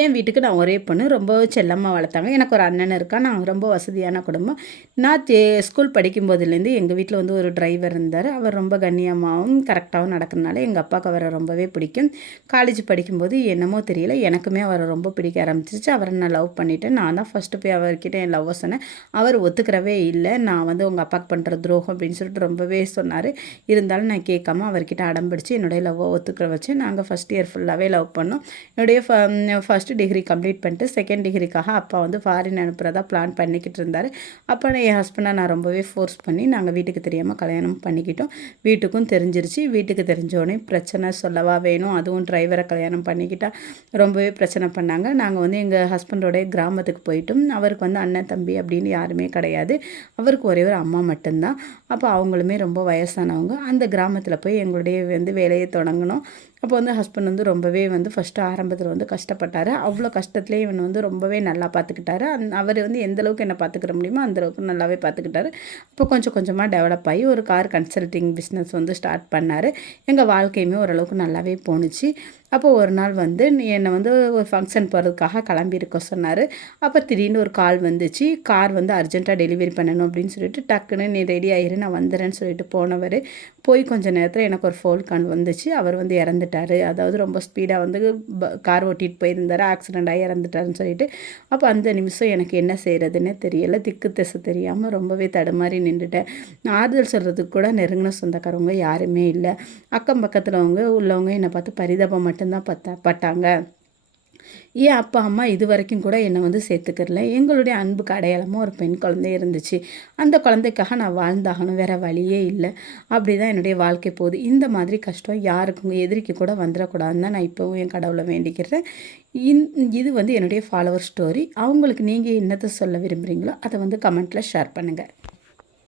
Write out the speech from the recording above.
என் வீட்டுக்கு நான் ஒரே பொண்ணு. ரொம்ப செல்லமாக வளர்த்தாங்க. எனக்கு ஒரு அண்ணன் இருக்கான். நான் ரொம்ப வசதியான குடும்பம். நான் ஸ்கூல் படிக்கும்போதுலேருந்து எங்கள் வீட்டில் வந்து ஒரு டிரைவர் இருந்தார். அவர் ரொம்ப கண்ணியமாகவும் கரெக்டாகவும் நடக்கிறனால எங்கள் அப்பாவுக்கு அவரை ரொம்பவே பிடிக்கும். காலேஜ் படிக்கும்போது என்னமோ தெரியல, எனக்குமே அவரை ரொம்ப பிடிக்க ஆரம்பிச்சிருச்சு. அவரை நான் லவ் பண்ணிவிட்டேன். நான் தான் ஃபஸ்ட்டு போய் அவர்கிட்ட என் லவ்வை சொன்னேன். அவர் ஒத்துக்கிறவே இல்லை. நான் வந்து உங்கள் அப்பாவுக்கு பண்ணுற துரோகம் அப்படின்னு சொல்லிட்டு ரொம்பவே சொன்னார். இருந்தாலும் நான் கேட்காம அவர்கிட்ட அடம்பிடிச்சு என்னுடைய லவ்வை ஒத்துக்கிற வச்சு நாங்கள் ஃபஸ்ட் இயர் ஃபுல்லாகவே லவ் பண்ணோம். என்னுடைய ஃபஸ்ட்டு டிகிரி கம்ப்ளீட் பண்ணிட்டு செகண்ட் டிகிரிக்காக அப்பா வந்து ஃபாரின் அனுப்புகிறதா பிளான் பண்ணிக்கிட்டு இருந்தார். அப்போ என் ஹஸ்பண்டை நான் ரொம்பவே ஃபோர்ஸ் பண்ணி நாங்கள் வீட்டுக்கு தெரியாமல் கல்யாணம் பண்ணிக்கிட்டோம். வீட்டுக்கும் தெரிஞ்சிருச்சு. வீட்டுக்கு தெரிஞ்சோடனே பிரச்சனை சொல்லவா வேணும், அதுவும் டிரைவரை கல்யாணம் பண்ணிக்கிட்டா ரொம்பவே பிரச்சனை பண்ணாங்க. நாங்கள் வந்து எங்கள் ஹஸ்பண்டோடைய கிராமத்துக்கு போயிட்டோம். அவருக்கு வந்து அண்ணன் தம்பி அப்படின்னு யாருமே கிடையாது. அவருக்கு ஒரே ஒரு அம்மா மட்டும்தான். அப்போ அவங்களுமே ரொம்ப வயசானவங்க. அந்த கிராமத்தில் போய் எங்களுடைய வந்து வேலையை தொடங்கினோம். அப்போ வந்து ஹஸ்பண்ட் வந்து ரொம்பவே வந்து ஃபஸ்ட்டு ஆரம்பத்தில் வந்து கஷ்டப்பட்டார். அவ்வளோ கஷ்டத்துலேயே இவன் வந்து ரொம்பவே நல்லா பார்த்துக்கிட்டாரு. அவர் வந்து எந்தளவுக்கு என்ன பார்த்துக்கிற முடியுமோ அந்தளவுக்கு நல்லாவே பார்த்துக்கிட்டாரு. அப்போ கொஞ்சம் கொஞ்சமாக டெவலப் ஆகி ஒரு கார் கன்சல்ட்டிங் பிஸ்னஸ் வந்து ஸ்டார்ட் பண்ணார். எங்கள் வாழ்க்கையுமே ஓரளவுக்கு நல்லாவே போணுச்சு. அப்போ ஒரு நாள் வந்து என்னை வந்து ஒரு ஃபங்க்ஷன் போகிறதுக்காக கிளம்பியிருக்க சொன்னார். அப்போ திடீர்னு ஒரு கால் வந்துச்சு. கார் வந்து அர்ஜென்ட்டாக டெலிவரி பண்ணணும் அப்படின்னு சொல்லிட்டு டக்குன்னு நீ ரெடி ஆகிரு நான் வந்துடுறேன்னு சொல்லிட்டு போனவர் போய் கொஞ்சம் நேரத்தில் எனக்கு ஒரு ஃபோன் கால் வந்துச்சு. அவர் வந்து இறந்துட்டார். அதாவது ரொம்ப ஸ்பீடாக வந்து கார் ஓட்டிகிட்டு போயிருந்தார். ஆக்சிடெண்ட் ஆகி இறந்துட்டாருன்னு சொல்லிட்டு அப்போ அந்த நிமிஷம் எனக்கு என்ன செய்கிறதுன்னே தெரியலை. திக்கு திசை தெரியாமல் ரொம்பவே தடுமாறி நின்றுட்டேன். ஆறுதல் சொல்கிறதுக்கு கூட நெருங்கின சொந்தக்காரவங்க யாருமே இல்லை. அக்கம் பக்கத்தில் உள்ளவங்க என்னை பார்த்து பரிதாபம் மட்டும்தான் பட்டாங்க. என் அப்பா அம்மா இது வரைக்கும் கூட என்னை வந்து சேர்த்துக்கிறல. எங்களுடைய அன்புக்கு அடையாளமாக ஒரு பெண் குழந்தை இருந்துச்சு. அந்த குழந்தைக்காக நான் வாழ்ந்தாகணும், வேறு வழியே இல்லை. அப்படி தான் என்னுடைய வாழ்க்கை போகுது. இந்த மாதிரி கஷ்டம் யாருக்கும் எதிரிக்கு கூட வந்துடக்கூடாதுன்னு தான் நான் இப்போவும் என் கடவுளை வேண்டிக்கிறேன். இது வந்து என்னுடைய ஃபாலோவர் ஸ்டோரி. அவங்களுக்கு நீங்கள் என்னத்தை சொல்ல விரும்புகிறீங்களோ அதை வந்து கமெண்ட்டில் ஷேர் பண்ணுங்கள்.